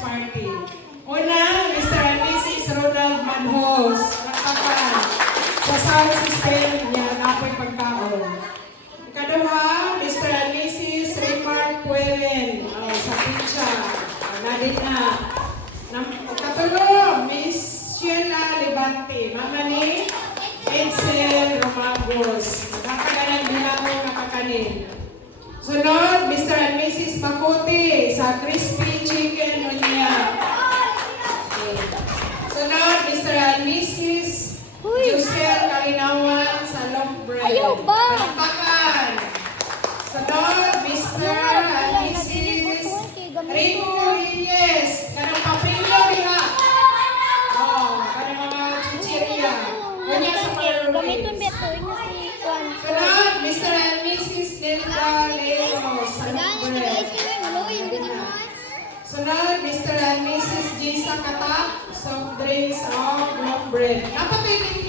party. Una, Mr. and Mrs. Ronald Manhos. Nakakakan. Sa sound system niya, napoy pagkaon. Ikaduha, Mr. and Mrs. Raymar Pueren. Sa pizza. Nadit na. Katulo, Miss Sheila Levante. Mama ni Edsel Romagos. Nakakaganan bilang nakakanin. Sunod, Mr. and Mrs. Makuti sa Crispy Chicken Munya. Sunod, Mr. and Mrs. Josel Kalinawan sa Long Bread. Palakpakan. Sunod, Mr. and Mrs. Rico Reyes. Kanang papilo diha. Kanang mga chichirya. Kanya sa Gamiton Paris. beto, ino si Juan. Sunod, Mr. and Mrs. Linda Leos sa Long Bread. Sunod, Mr. and Mrs. Jisa Katak, soft drinks of Long Bread. Napatay